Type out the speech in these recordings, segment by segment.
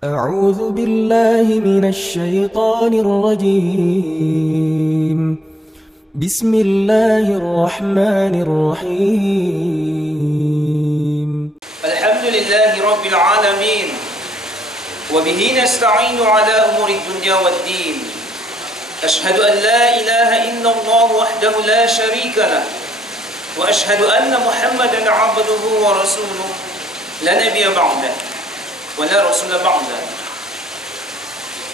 أعوذ بالله من الشيطان الرجيم. بسم الله الرحمن الرحيم. الحمد لله رب العالمين وبه نستعين على أمور الدنيا والدين. أشهد أن لا إله إلا الله وحده لا شريك له وأشهد أن محمدا عبده ورسوله لا نبي بعده ولا رسول بعده.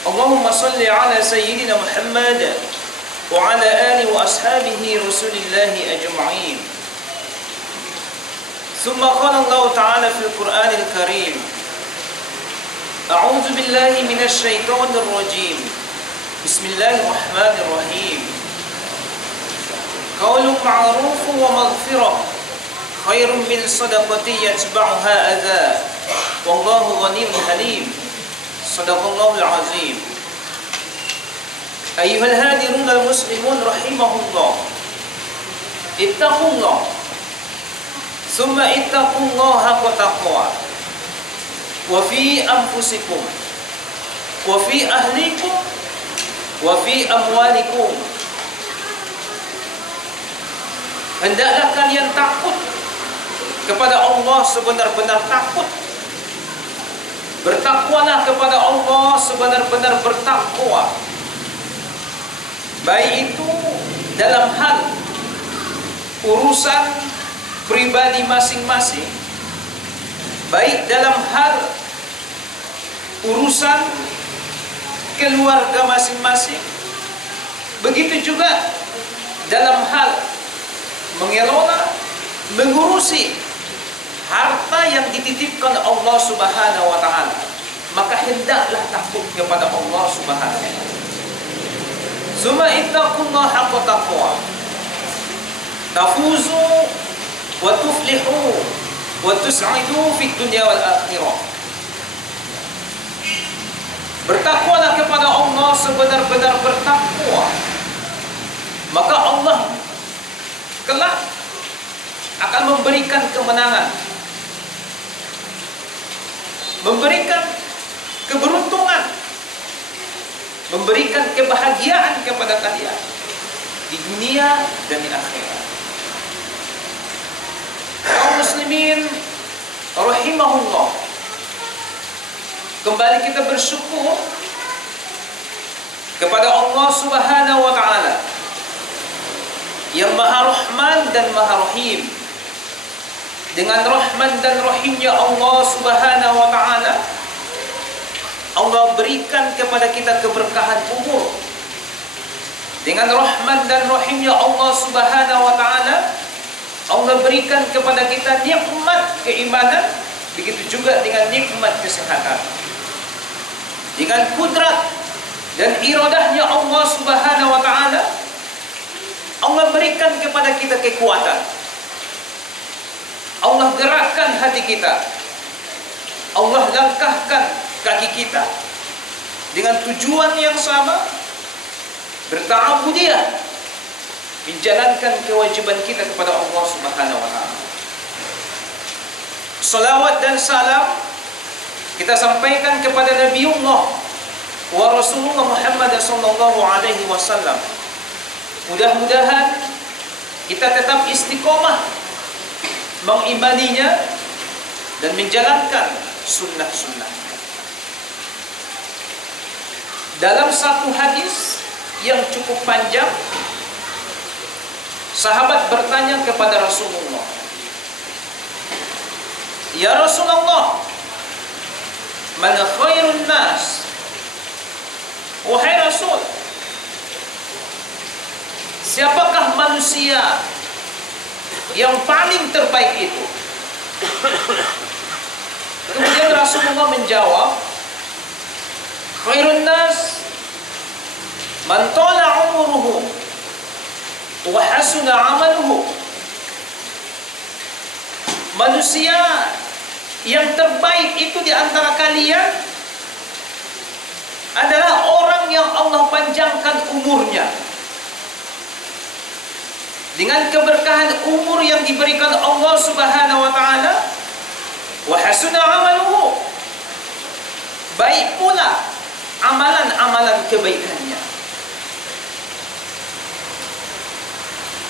اللهم صل على سيدنا محمد وعلى آله وأصحابه رسول الله أجمعين. ثم قال الله تعالى في القرآن الكريم: أعوذ بالله من الشيطان الرجيم. بسم الله الرحمن الرحيم. قول معروف ومغفرة خير من صدقة يتبعها أذى والله غني حليم. صدق الله العظيم. أيها الهادرون المسلمون رحمه الله، اتقوا الله ثم اتقوا الله حق تقواه وفي أنفسكم وفي أهليكم وفي أموالكم. Hendaklah kalian takut kepada Allah sebenar-benar takut. Bertakwalah kepada Allah sebenar-benar bertakwa. Baik itu dalam hal urusan pribadi masing-masing, baik dalam hal urusan keluarga masing-masing, begitu juga dalam hal mengelola, mengurusi harta yang dititipkan Allah Subhanahu wa taala. Maka hendaklah takut kepada Allah Subhanahu wa taala. Summa ittaqullaha haqqa taqwa tafuzu wa tuflihu wa tus'idu fid dunya wal akhirah. Bertakwalah kepada Allah sebenar-benar bertakwa, maka Allah kelak akan memberikan kemenangan, memberikan keberuntungan, memberikan kebahagiaan kepada kalian di dunia dan di akhirat. Kaum muslimin rahimahullah, kembali kita bersyukur kepada Allah Subhanahu wa taala yang Maha Rahman dan Maha Rahim. Dengan rahman dan rahimnya Allah Subhanahu wa taala, Allah berikan kepada kita keberkahan umur. Dengan rahman dan rahimnya Allah Subhanahu wa taala, Allah berikan kepada kita nikmat keimanan, begitu juga dengan nikmat kesehatan. Dengan kudrat dan iradahnya Allah Subhanahu wa taala, Allah berikan kepada kita kekuatan. Allah gerakkan hati kita. Allah langkahkan kaki kita dengan tujuan yang sama, berta'abudiyah, menjalankan kewajiban kita kepada Allah Subhanahu wa taala. Salawat dan salam kita sampaikan kepada Nabiullah wa Rasulullah Muhammad sallallahu alaihi wasallam. Mudah-mudahan kita tetap istiqomah mengimaninya dan menjalankan sunnah-sunnah. Dalam satu hadis yang cukup panjang, sahabat bertanya kepada Rasulullah, "Ya Rasulullah, man khairun nas?" Wahai Rasul, siapakah manusia yang paling terbaik itu? Kemudian Rasulullah menjawab, "Khairun nas man tala umruhu wa hasuna amaluhu." Manusia yang terbaik itu di antara kalian adalah orang yang Allah panjangkan umurnya. Dengan keberkahan umur yang diberikan Allah Subhanahu wa taala, wa hasuna amaluhu, baik pula amalan-amalan kebaikannya.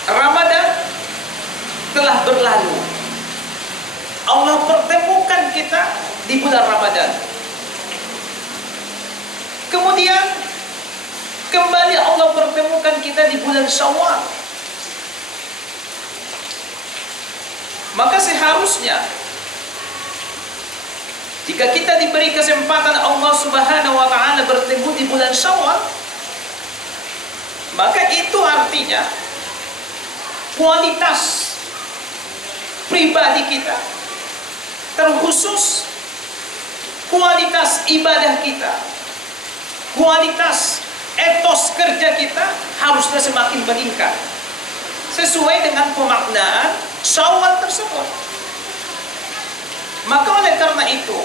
Ramadan telah berlalu. Allah pertemukan kita di bulan Ramadan. Kemudian kembali Allah pertemukan kita di bulan Syawal. Maka seharusnya jika kita diberi kesempatan Allah Subhanahu wa taala bertemu di bulan Syawal, maka itu artinya kualitas pribadi kita, terkhusus kualitas ibadah kita, kualitas etos kerja kita harusnya semakin meningkat sesuai dengan pemaknaan Syawal tersebut. Maka oleh karena itu,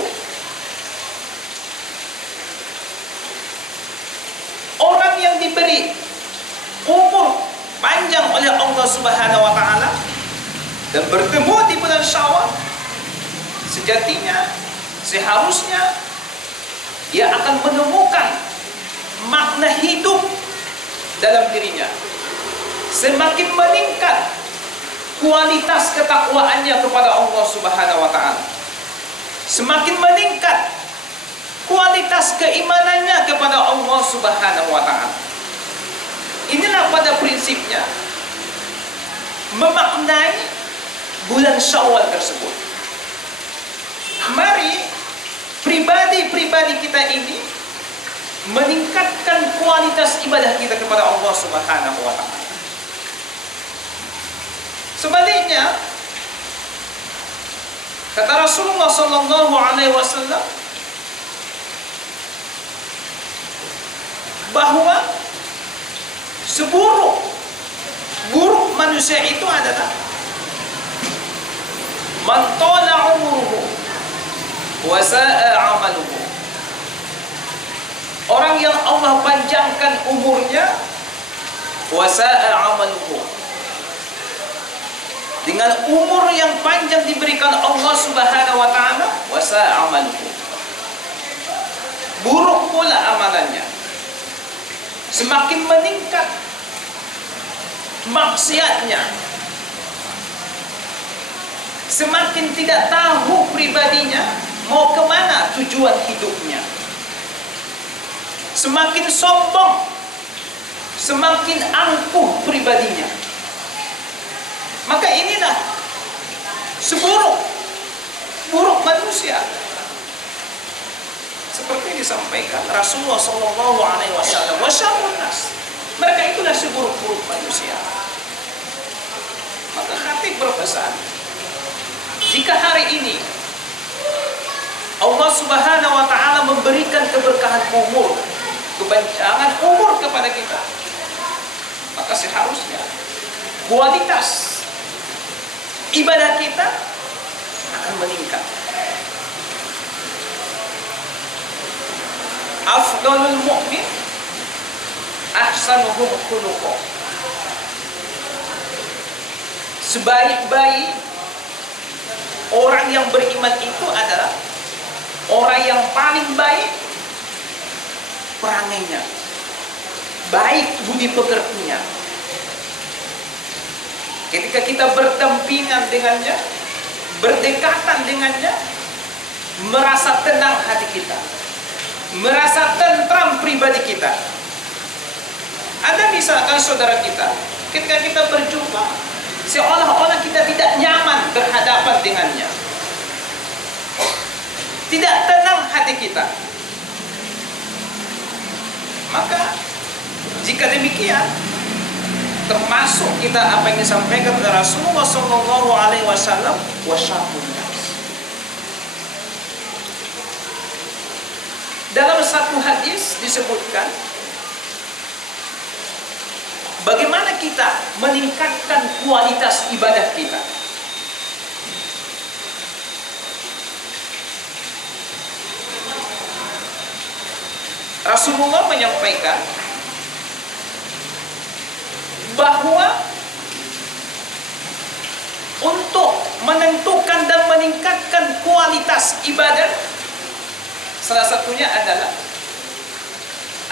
orang yang diberi umur panjang oleh Allah Subhanahu wa taala dan bertemu di bulan Syawal, sejatinya seharusnya dia akan menemukan makna hidup dalam dirinya, semakin meningkat kualitas ketakwaannya kepada Allah Subhanahu wa taala, semakin meningkat kualitas keimanannya kepada Allah Subhanahu wa taala. Inilah pada prinsipnya memaknai bulan Syawal tersebut. Mari pribadi-pribadi kita ini meningkatkan kualitas ibadah kita kepada Allah Subhanahu wa taala. Sebaliknya, kata Rasulullah sallallahu alaihi wasallam bahwa seburuk manusia itu adalah man tala umruhu wa sa'a amaluhu. Orang yang Allah panjangkan umurnya, wa sa'a amaluhu, dengan umur yang panjang diberikan Allah Subhanahu wa taala, wa sa'a amaluhu, buruk pula amalannya, semakin meningkat maksiatnya, semakin tidak tahu pribadinya mau kemana tujuan hidupnya, semakin sombong, semakin angkuh pribadinya. Maka inilah seburuk manusia. Seperti disampaikan Rasulullah sallallahu alaihi wasallam, wa syarrun nas, mereka itulah seburuk-buruk manusia. Maka khatib berpesan, jika hari ini Allah Subhanahu wa taala memberikan keberkahan umur, kepanjangan umur kepada kita, maka seharusnya kualitas ibadah kita akan meningkat. Afdalul mu'min ahsanuhum khuluqan. Sebaik-baik orang yang beriman itu adalah orang yang paling baik perangainya, baik budi pekertinya. Ketika kita berdampingan dengannya, berdekatan dengannya, merasa tenang hati kita, merasa tentram pribadi kita. Ada misalkan saudara kita, ketika kita berjumpa, seolah-olah kita tidak nyaman berhadapan dengannya, tidak tenang hati kita. Maka jika demikian, termasuk kita apa yang disampaikan oleh Rasulullah sallallahu alaihi wasallam, wa syarrun nas. Dalam satu hadis disebutkan bagaimana kita meningkatkan kualitas ibadah kita. Rasulullah menyampaikan bahwa untuk menentukan dan meningkatkan kualitas ibadah, Salah satunya adalah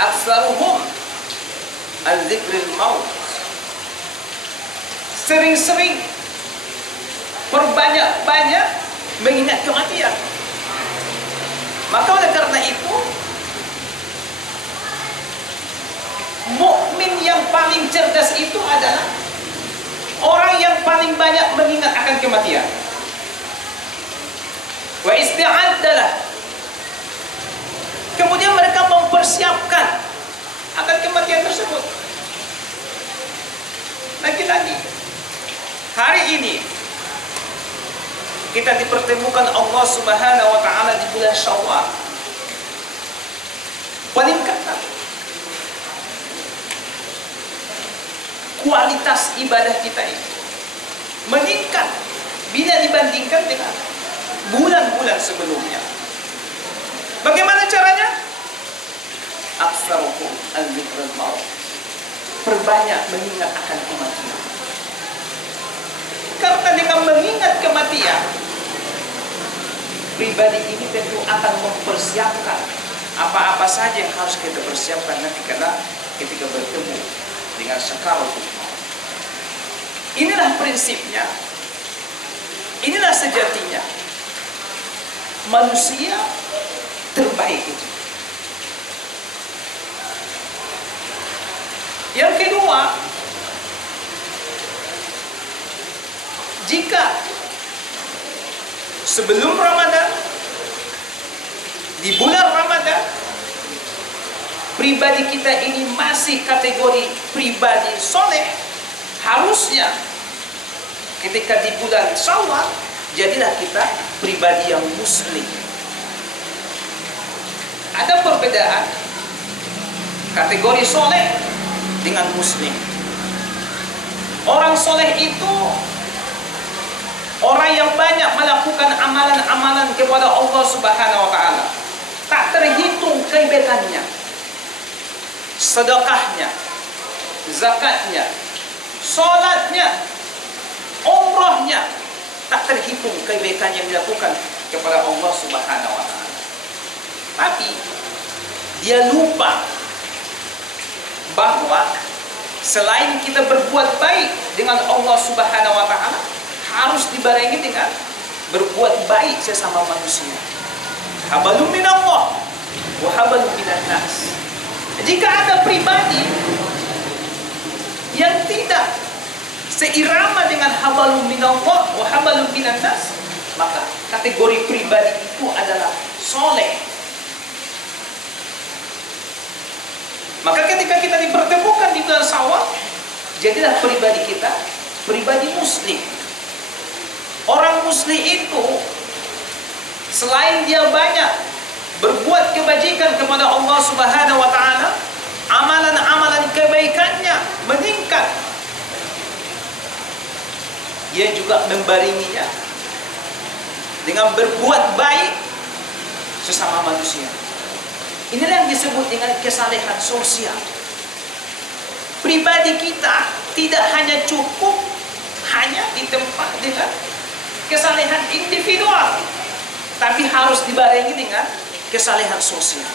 aktsaruhum al-dzikril maut. Sering-sering, perbanyak-banyak mengingat kematian. Maka oleh karena itu, mukmin yang paling cerdas itu adalah orang yang paling banyak mengingat akan kematian. Wa isti'addalah. Kemudian mereka mempersiapkan akan kematian tersebut. Lagi-lagi, hari ini kita dipertemukan Allah Subhanahu wa taala di bulan Syawal. Peningkatan kualitas ibadah kita ini meningkat bila dibandingkan dengan bulan-bulan sebelumnya. Bagaimana caranya? Aktsaruhum al-dzikrul maut. Perbanyak mengingat akan kematian. Karena dengan mengingat kematian, pribadi ini tentu akan mempersiapkan apa-apa saja yang harus kita persiapkan nanti ketika bertemu dengan sakaratul maut. Inilah prinsipnya. Inilah sejatinya manusia terbaik itu. Yang kedua, jika sebelum Ramadan, di bulan Ramadan, pribadi kita ini masih kategori pribadi soleh, harusnya ketika di bulan Syawal, jadilah kita pribadi yang muslim. Ada perbedaan kategori soleh dengan muslim. Orang soleh itu orang yang banyak melakukan amalan-amalan kepada Allah Subhanahu wa taala. Tak terhitung kebaikannya, sedekahnya, zakatnya, salatnya, umrahnya, tak terhitung kebaikan yang dilakukan kepada Allah Subhanahu wa taala. Tapi dia lupa bahwa selain kita berbuat baik dengan Allah Subhanahu wa taala, harus dibarengi dengan berbuat baik sesama manusia. Hablum minallah wa hablum minan nas. Jika ada pribadi yang tidak seirama dengan hablum minallah wa hablum minan nas, maka kategori pribadi itu adalah soleh. Maka ketika kita dipertemukan di bulan Syawal, jadilah pribadi kita pribadi muslim. Orang muslim itu selain dia banyak berbuat kebajikan kepada Allah Subhanahu wa taala, amalan-amalan kebaikannya meningkat. Dia juga membarenginya dengan berbuat baik sesama manusia. Inilah yang disebut dengan kesalehan sosial. Pribadi kita tidak hanya cukup hanya ditempa dengan kesalehan individual, tapi harus dibarengi dengan kesalehan sosial.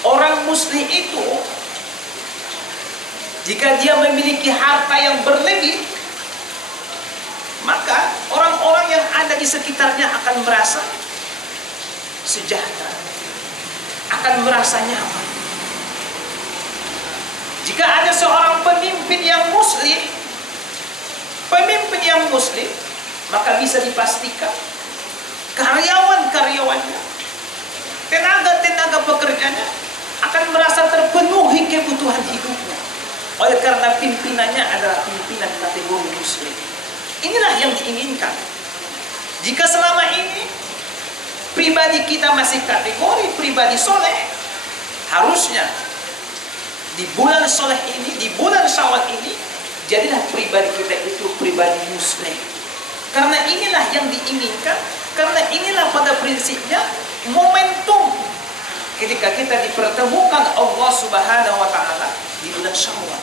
Orang muslim itu jika dia memiliki harta yang berlebih, maka orang-orang yang ada di sekitarnya akan merasa sejahtera, akan merasa nyaman. Jika ada seorang pemimpin yang muslim, maka bisa dipastikan karyawan-karyawannya, tenaga-tenaga pekerjanya akan merasa terpenuhi kebutuhan hidupnya, oleh karena pimpinannya adalah pimpinan kategori muslim. Inilah yang diinginkan. Jika selama ini pribadi kita masih kategori pribadi soleh, harusnya di bulan soleh ini, di bulan Syawal ini, jadilah pribadi kita itu pribadi muslim. Karena inilah yang diinginkan, karena inilah pada prinsipnya momentum ketika kita dipertemukan Allah Subhanahu wa taala di bulan Syawal.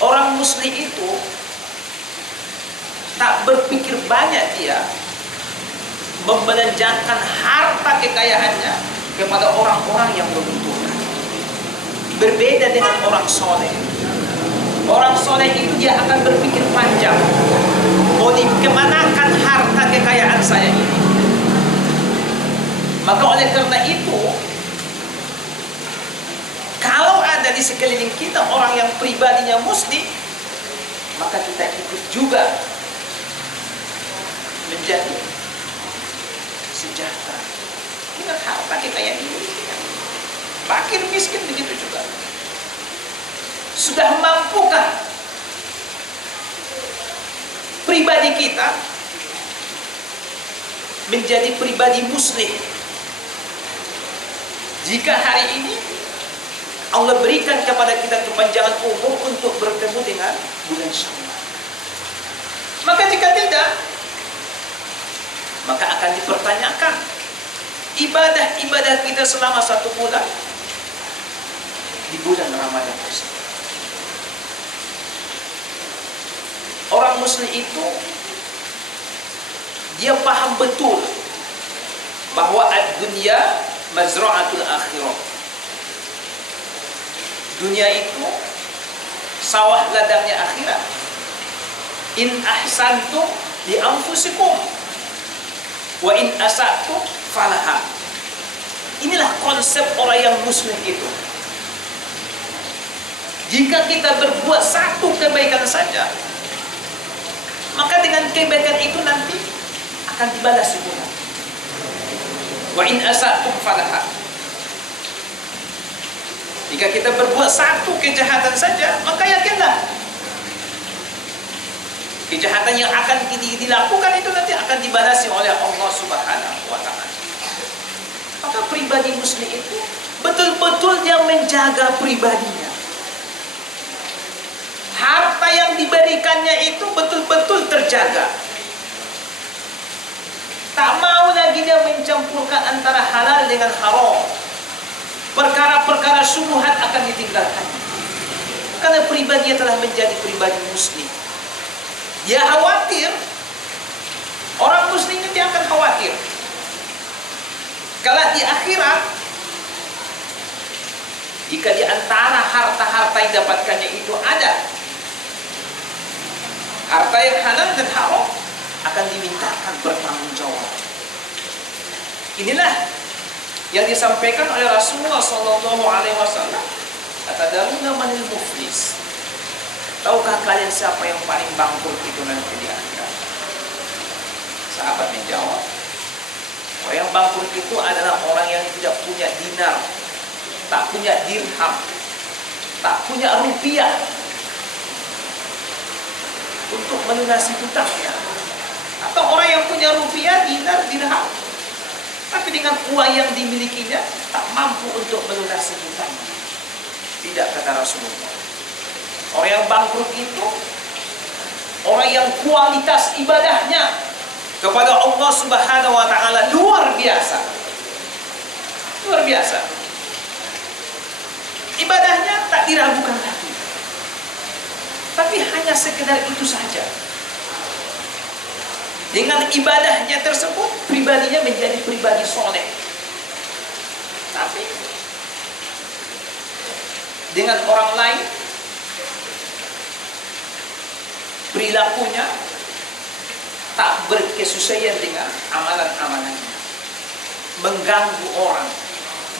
Orang muslim itu tak berpikir banyak dia membelanjakan harta kekayaannya kepada orang-orang yang membutuhkan. Berbeda dengan orang soleh. Orang soleh itu dia akan berpikir panjang. Mau dikemanakan harta kekayaan saya ini? Maka oleh karena itu, kalau ada di sekeliling kita orang yang pribadinya muslim, maka kita ikut juga menjadi sejahtera dengan harta kekayaan ini. Fakir miskin begitu juga. Sudah mampukah pribadi kita menjadi pribadi muslim? Jika hari ini Allah berikan kepada kita kepanjangan umur untuk bertemu dengan bulan Syawal, maka jika tidak, maka akan dipertanyakan ibadah-ibadah kita selama 1 bulan di bulan Ramadan tersebut. Orang muslim itu dia paham betul bahwa ad-dunya mazra'atul akhirah. Dunia itu sawah ladangnya akhirat. In ahsantum li anfusikum wa in asa'tum falaha. Inilah konsep orang yang muslim itu. Jika kita berbuat satu kebaikan saja, maka dengan kebaikan itu nanti akan dibalas juga. Wa in asa'tum falaha. Jika kita berbuat satu kejahatan saja, maka yakinlah kejahatan yang akan dilakukan itu nanti akan dibalasi oleh Allah Subhanahu wa Ta'ala. Maka pribadi muslim itu betul-betul dia menjaga pribadinya. Harta yang diberikannya itu betul-betul terjaga. Tak mau lagi dia mencampurkan antara halal dengan haram. Perkara-perkara syubhat akan ditinggalkan. Karena pribadinya telah menjadi pribadi muslim. Dia khawatir, orang muslim itu dia akan khawatir kalau di akhirat, jika di antara harta-harta yang dapatkannya itu ada harta yang halal dan haram, akan dimintakan bertanggung jawab. Inilah yang disampaikan oleh Rasulullah SAW. Atadruna manil muflis? Tahukah kalian siapa yang paling bangkrut itu nanti di akhirat? Sahabat menjawab, orang yang bangkrut itu adalah orang yang tidak punya dinar, tak punya dirham, tak punya rupiah untuk melunasi hutangnya. Atau orang yang punya rupiah, dinar, dirham, tapi dengan uang yang dimilikinya tak mampu untuk melunasi hutangnya. Tidak, kata Rasulullah. Orang yang bangkrut itu orang yang kualitas ibadahnya kepada Allah Subhanahu wa Ta'ala luar biasa. Luar biasa. Ibadahnya tak diragukan lagi. Tapi hanya sekedar itu saja. Dengan ibadahnya tersebut, pribadinya menjadi pribadi soleh. Tapi dengan orang lain, perilakunya tak berkesesuaian dengan amalan-amalannya, mengganggu orang,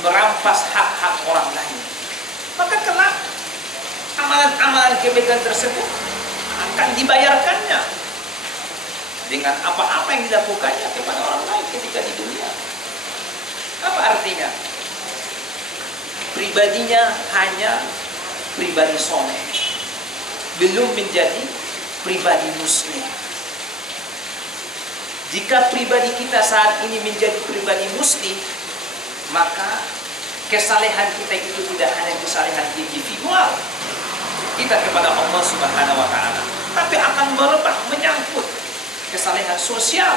merampas hak-hak orang lain. Maka kelak amalan-amalan kebaikan tersebut akan dibayarkannya dengan apa-apa yang dilakukannya kepada orang lain ketika di dunia. Apa artinya? Pribadinya hanya pribadi soleh, belum menjadi pribadi muslim. Jika pribadi kita saat ini menjadi pribadi muslim, maka kesalehan kita itu tidak hanya kesalehan individual kita kepada Allah Subhanahu wa Ta'ala, tapi akan merebak menyangkut kesalehan sosial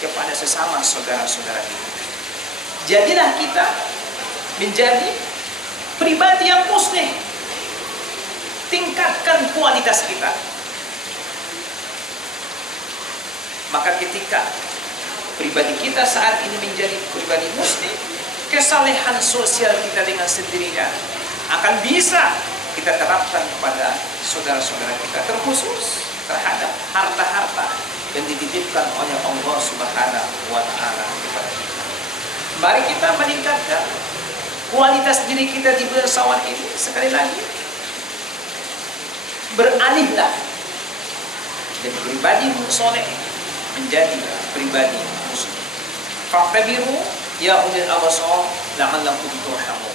kepada sesama saudara-saudara kita. Jadilah kita menjadi pribadi yang muslim. Tingkatkan kualitas kita. Maka ketika pribadi kita saat ini menjadi pribadi muslim, kesalehan sosial kita dengan sendirinya akan bisa kita terapkan kepada saudara-saudara kita, terkhusus terhadap harta-harta yang dititipkan oleh Allah Subhanahu wa Ta'ala kepada kita. Mari kita meningkatkan kualitas diri kita di bulan Syawal ini. Sekali lagi, beralihlah dari pribadi soleh menjadi pribadi muslim. Fa'tabiru ya ulil absar la'allakum turhamun.